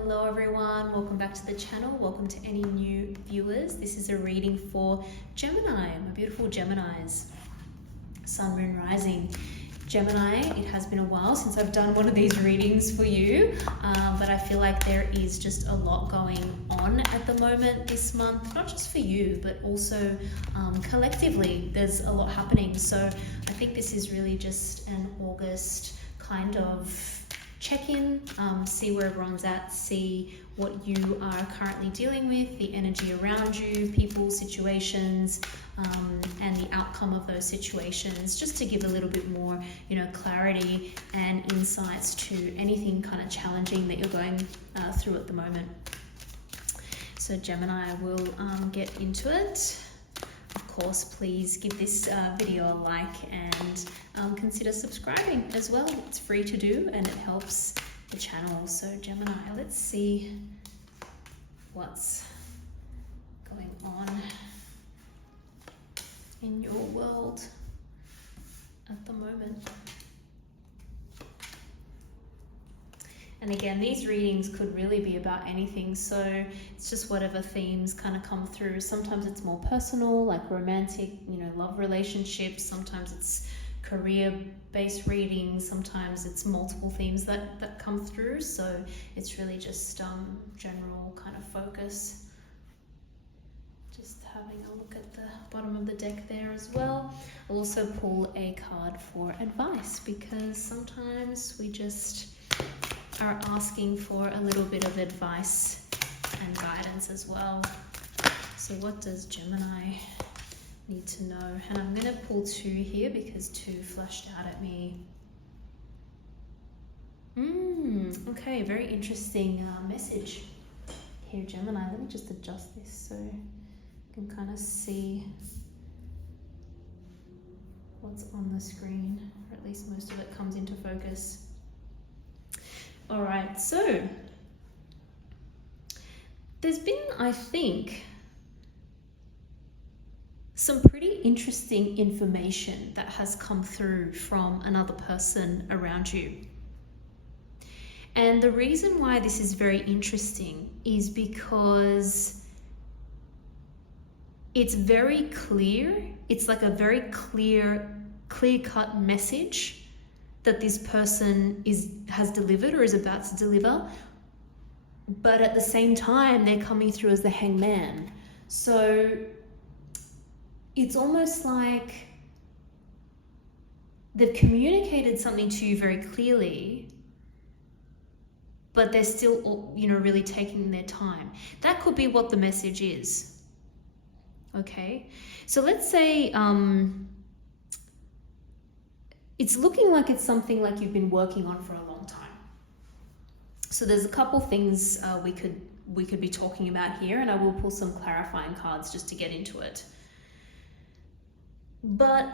Hello everyone, welcome back to the channel. Welcome to any new viewers. This is a reading for Gemini, my beautiful Geminis. Sun, Moon, Rising. Gemini, it has been a while since I've done one of these readings for you, but I feel like there is just a lot going on at the moment this month, not just for you, but also collectively. There's a lot happening. So I think this is really just an August kind of check-in, see where everyone's at, see what you are currently dealing with, the energy around you, people, situations, and the outcome of those situations, just to give a little bit more, clarity and insights to anything kind of challenging that you're going through at the moment. So Gemini, will get into it. Of course, please give this video a like and consider subscribing as well. It's free to do and it helps the channel. So Gemini, let's see what's going on in your world at the moment. And again, these readings could really be about anything, so it's just whatever themes kind of come through. Sometimes it's more personal, like romantic, love relationships. Sometimes it's career-based readings. Sometimes it's multiple themes that come through. So it's really just general kind of focus. Just having a look at the bottom of the deck there as well. I'll also pull a card for advice, because sometimes we just are asking for a little bit of advice and guidance as well. So what does Gemini need to know? And I'm going to pull two here because two flashed out at me. Okay, very interesting message here, Gemini. Let me just adjust this so you can kind of see what's on the screen, or at least most of it comes into focus. All right, so there's been, I think, some pretty interesting information that has come through from another person around you. And the reason why this is very interesting is because it's very clear. It's like a very clear-cut message that this person has delivered or is about to deliver, but at the same time they're coming through as the hangman. So it's almost like they've communicated something to you very clearly, but they're still, really taking their time. That could be what the message is. Okay, so let's say it's looking like it's something like you've been working on for a long time. So there's a couple things we could be talking about here, and I will pull some clarifying cards just to get into it. But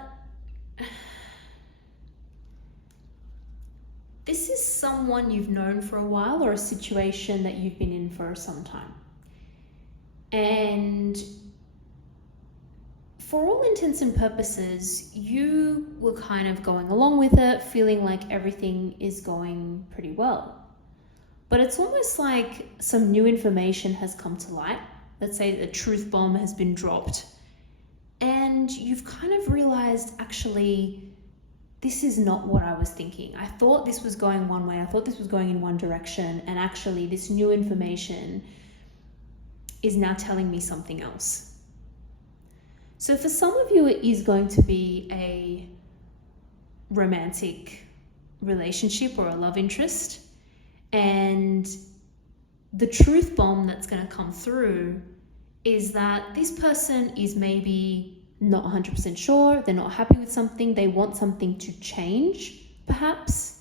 this is someone you've known for a while, or a situation that you've been in for some time. And for all intents and purposes, you were kind of going along with it, feeling like everything is going pretty well. But it's almost like some new information has come to light. Let's say the truth bomb has been dropped. And you've kind of realized, actually, this is not what I was thinking. I thought this was going one way. I thought this was going in one direction. And actually, this new information is now telling me something else. So for some of you, it is going to be a romantic relationship or a love interest. And the truth bomb that's going to come through is that this person is maybe not 100% sure. They're not happy with something. They want something to change, perhaps.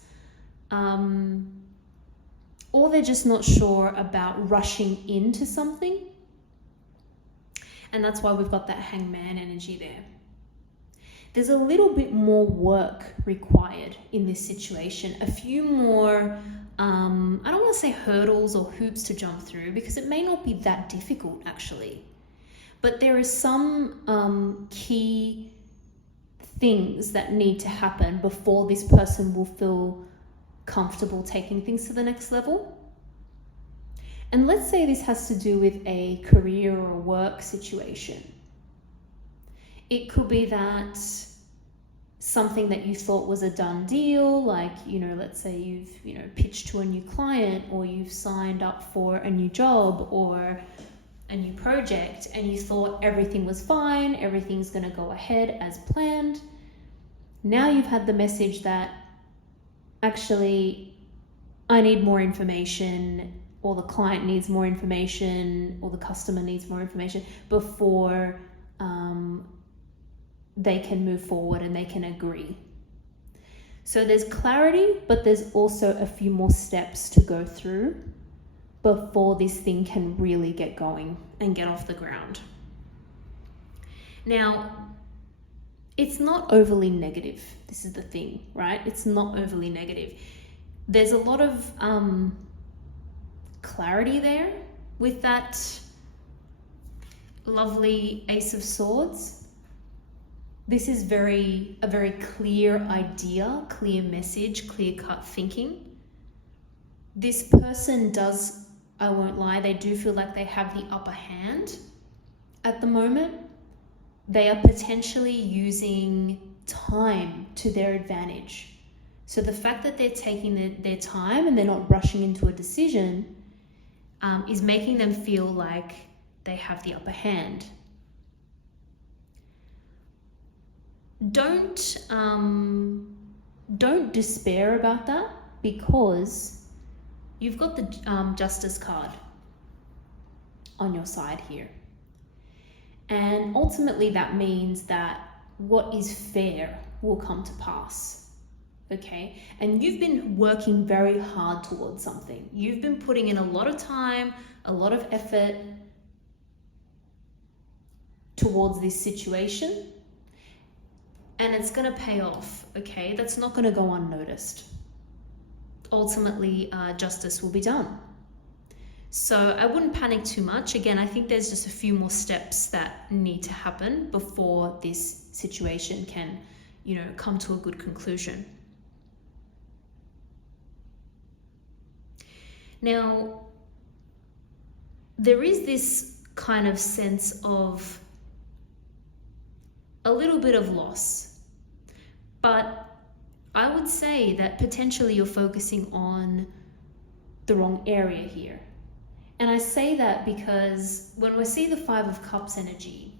Or they're just not sure about rushing into something. And that's why we've got that hangman energy there. There's a little bit more work required in this situation. A few more, I don't want to say hurdles or hoops to jump through, because it may not be that difficult actually. But there are some key things that need to happen before this person will feel comfortable taking things to the next level. And let's say this has to do with a career or work situation. It could be that something that you thought was a done deal, like, let's say you've, pitched to a new client, or you've signed up for a new job or a new project, and you thought everything was fine, everything's going to go ahead as planned. Now you've had the message that actually I need more information, or the client needs more information, or the customer needs more information before they can move forward and they can agree. So there's clarity, but there's also a few more steps to go through before this thing can really get going and get off the ground. Now, it's not overly negative. This is the thing, right? It's not overly negative. There's a lot of clarity there with that lovely Ace of Swords. This is a very clear idea, clear message, clear-cut thinking. This person does, I won't lie, they do feel like they have the upper hand at the moment. They are potentially using time to their advantage. So the fact that they're taking their time and they're not rushing into a decision is making them feel like they have the upper hand. Don't despair about that, because you've got the Justice card on your side here. And ultimately that means that what is fair will come to pass, okay? And you've been working very hard towards something. You've been putting in a lot of time, a lot of effort towards this situation, and it's going to pay off, okay? That's not going to go unnoticed. Ultimately, justice will be done. So I wouldn't panic too much. Again, I think there's just a few more steps that need to happen before this situation can, come to a good conclusion. Now, there is this kind of sense of a little bit of loss, but I would say that potentially you're focusing on the wrong area here. And I say that because when we see the Five of Cups energy,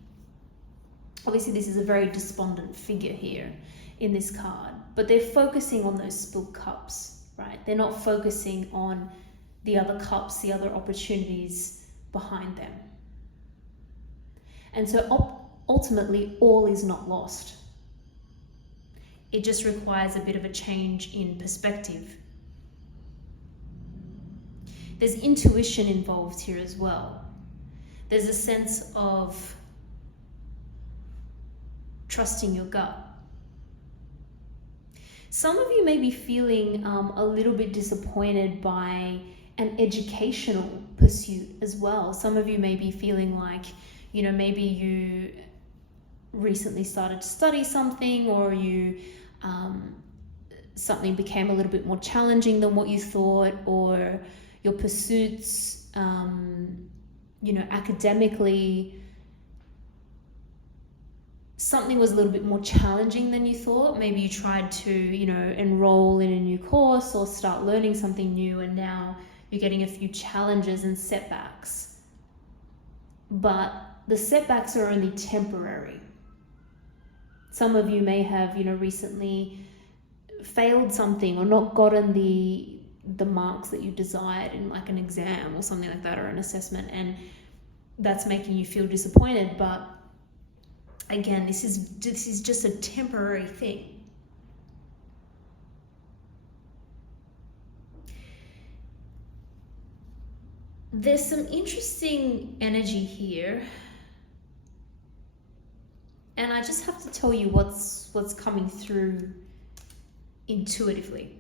obviously this is a very despondent figure here in this card, but they're focusing on those spilled cups, right? They're not focusing on the other cups, the other opportunities behind them. And so ultimately, all is not lost. It just requires a bit of a change in perspective. There's intuition involved here as well. There's a sense of trusting your gut. Some of you may be feeling a little bit disappointed by an educational pursuit as well. Some of you may be feeling like, maybe you recently started to study something, or something became a little bit more challenging than what you thought, or your pursuits, academically, something was a little bit more challenging than you thought. Maybe you tried to, enroll in a new course or start learning something new, and now you're getting a few challenges and setbacks. But the setbacks are only temporary. Some of you may have, recently failed something or not gotten the marks that you desired in like an exam or something like that, or an assessment, and that's making you feel disappointed. But again, this is just a temporary thing. There's some interesting energy here, and I just have to tell you what's coming through intuitively.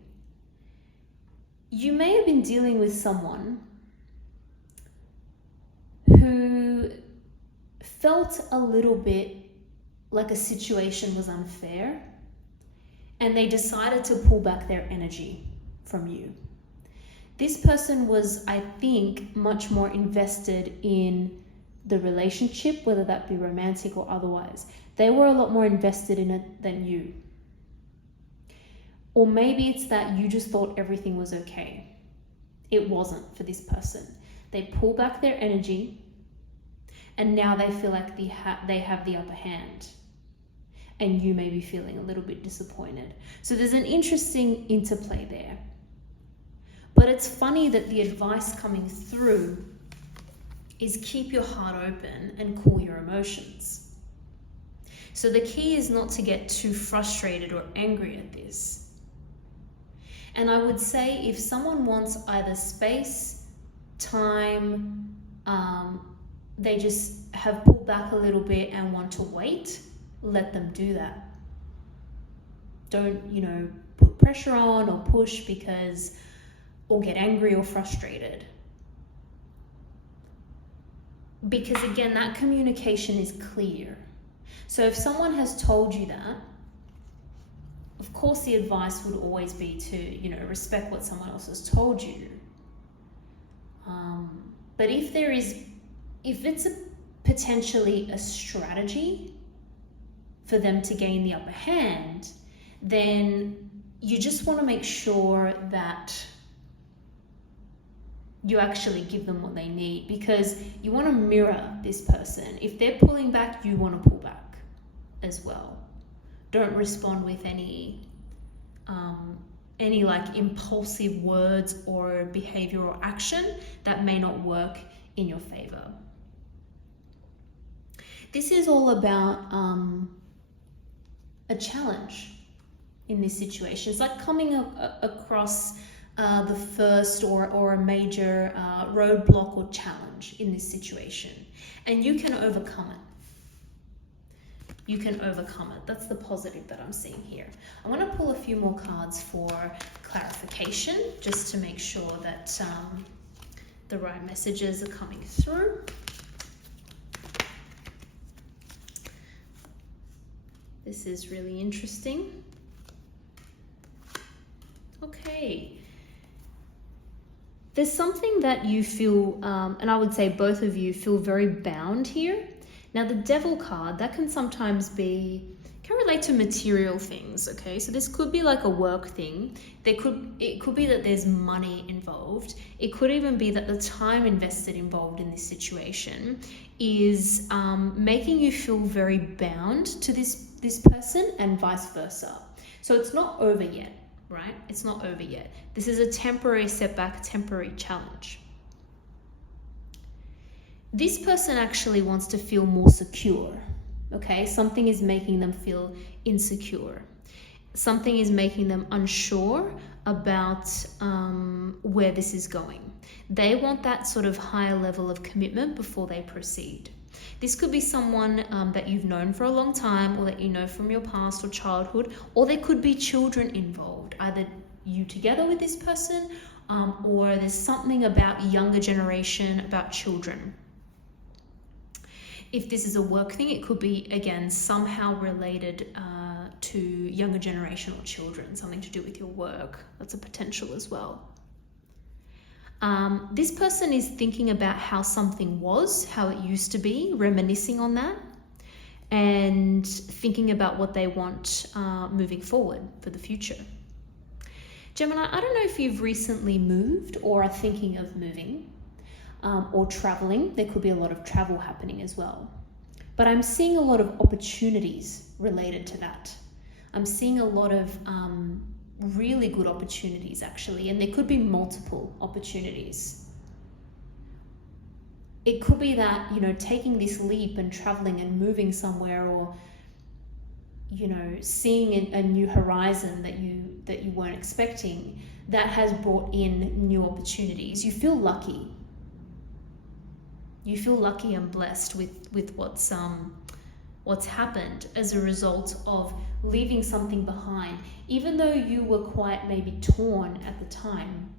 You may have been dealing with someone who felt a little bit like a situation was unfair, and they decided to pull back their energy from you. This person was, I think, much more invested in the relationship, whether that be romantic or otherwise. They were a lot more invested in it than you. Or maybe it's that you just thought everything was okay. It wasn't for this person. They pull back their energy, and now they feel like they have the upper hand. And you may be feeling a little bit disappointed. So there's an interesting interplay there. But it's funny that the advice coming through is keep your heart open and cool your emotions. So the key is not to get too frustrated or angry at this. And I would say if someone wants either space, time, they just have pulled back a little bit and want to wait, let them do that. Don't, put pressure on or push or get angry or frustrated. Because again, that communication is clear. So if someone has told you that, of course the advice would always be to, respect what someone else has told you. But if it's potentially a strategy for them to gain the upper hand, then you just want to make sure that you actually give them what they need, because you want to mirror this person. If they're pulling back, you want to pull back as well. Don't respond with any like impulsive words or behavior or action that may not work in your favor. This is all about a challenge in this situation. It's like coming across the first or a major roadblock or challenge in this situation, and you can overcome it. You can overcome it. That's the positive that I'm seeing here. I want to pull a few more cards for clarification, just to make sure that the right messages are coming through. This is really interesting. Okay. There's something that you feel, and I would say both of you feel very bound here. Now the Devil card, that can sometimes can relate to material things, okay? So this could be like a work thing. It could be that there's money involved. It could even be that the time invested involved in this situation is making you feel very bound to this person, and vice versa. So it's not over yet, right? It's not over yet. This is a temporary setback, temporary challenge. This person actually wants to feel more secure, okay? Something is making them feel insecure. Something is making them unsure about where this is going. They want that sort of higher level of commitment before they proceed. This could be someone that you've known for a long time, or that you know from your past or childhood, or there could be children involved, either you together with this person, or there's something about younger generation, about children. If this is a work thing, it could be, again, somehow related to younger generation or children, something to do with your work. That's a potential as well. This person is thinking about how something was, how it used to be, reminiscing on that, and thinking about what they want moving forward for the future. Gemini, I don't know if you've recently moved or are thinking of moving. Or traveling. There could be a lot of travel happening as well. But I'm seeing a lot of opportunities related to that. I'm seeing a lot of really good opportunities, actually, and there could be multiple opportunities. It could be that, taking this leap and traveling and moving somewhere, or seeing a new horizon that you weren't expecting, that has brought in new opportunities. You feel lucky. You feel lucky and blessed with what's happened as a result of leaving something behind. Even though you were quite maybe torn at the time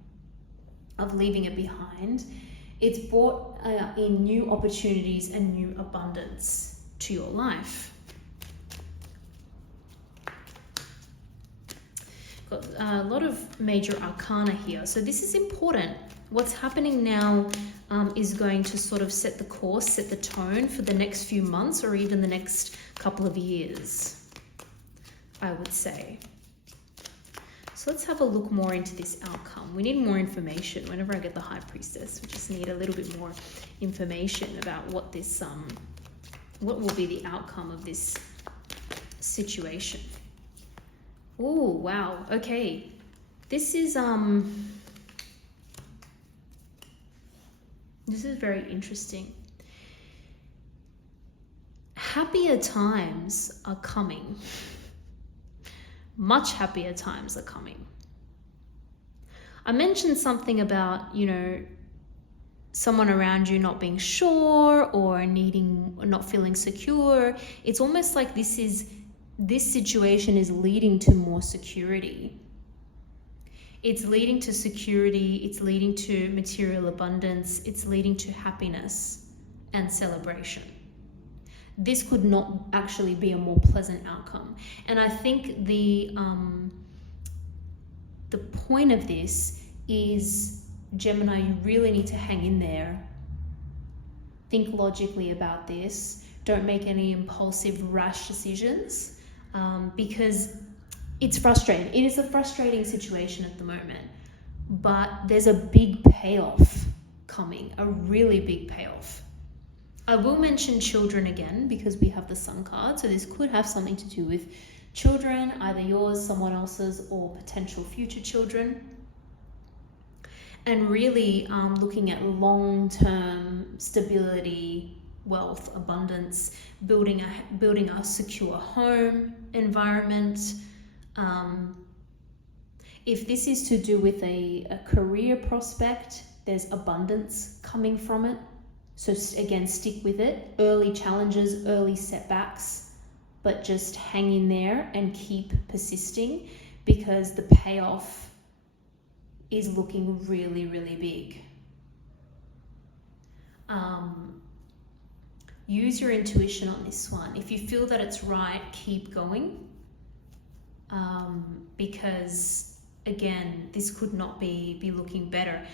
of leaving it behind, it's brought in new opportunities and new abundance to your life. Got a lot of major arcana here. So this is important. What's happening now is going to sort of set the course, set the tone for the next few months or even the next couple of years, I would say. So let's have a look more into this outcome. We need more information. Whenever I get the High Priestess, we just need a little bit more information about what this, what will be the outcome of this situation. Oh, wow. Okay. This is very interesting. Happier times are coming. Much happier times are coming. I mentioned something about, you know, someone around you not being sure or not feeling secure. It's almost like this situation is leading to more security. It's leading to security, it's leading to material abundance, it's leading to happiness and celebration. This could not actually be a more pleasant outcome. And I think the point of this is, Gemini, you really need to hang in there. Think logically about this. Don't make any impulsive, rash decisions. Because it's frustrating. It is a frustrating situation at the moment, but there's a big payoff coming, a really big payoff. I will mention children again because we have the Sun card, so this could have something to do with children, either yours, someone else's, or potential future children. And really looking at long-term stability, wealth, abundance, building a secure home environment. If this is to do with a career prospect, there's abundance coming from it. So again, stick with it. Early challenges, early setbacks, but just hang in there and keep persisting because the payoff is looking really, really big. Use your intuition on this one. If you feel that it's right, keep going. Because again, this could not be looking better.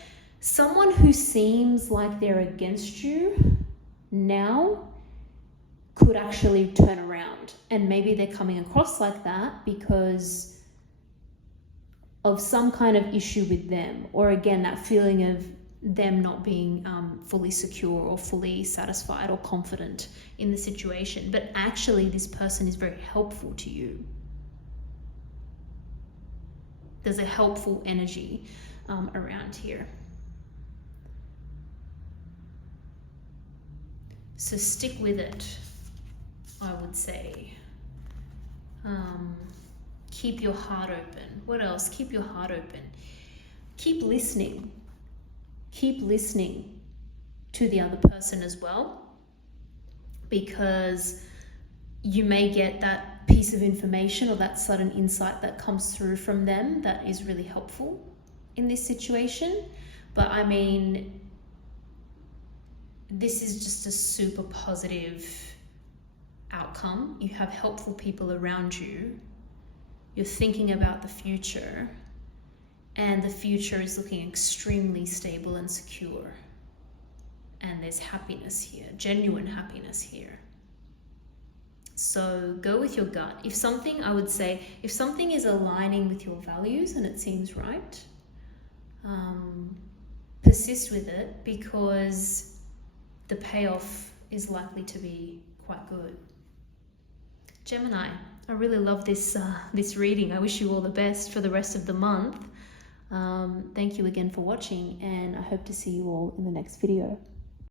Someone who seems like they're against you now could actually turn around, and maybe they're coming across like that because of some kind of issue with them, or again, that feeling of them not being fully secure or fully satisfied or confident in the situation. But actually, this person is very helpful to you. There's a helpful energy around here. So stick with it, I would say. Keep your heart open. What else? Keep your heart open. Keep listening. Keep listening to the other person as well, because you may get that piece of information or that sudden insight that comes through from them that is really helpful in this situation. But I mean, this is just a super positive outcome. You have helpful people around you. You're thinking about the future, and the future is looking extremely stable and secure. And there's happiness here, genuine happiness here. So go with your gut. If something, I would say, if something is aligning with your values and it seems right, persist with it, because the payoff is likely to be quite good. Gemini, I really love this reading. I wish you all the best for the rest of the month. Thank you again for watching, and I hope to see you all in the next video.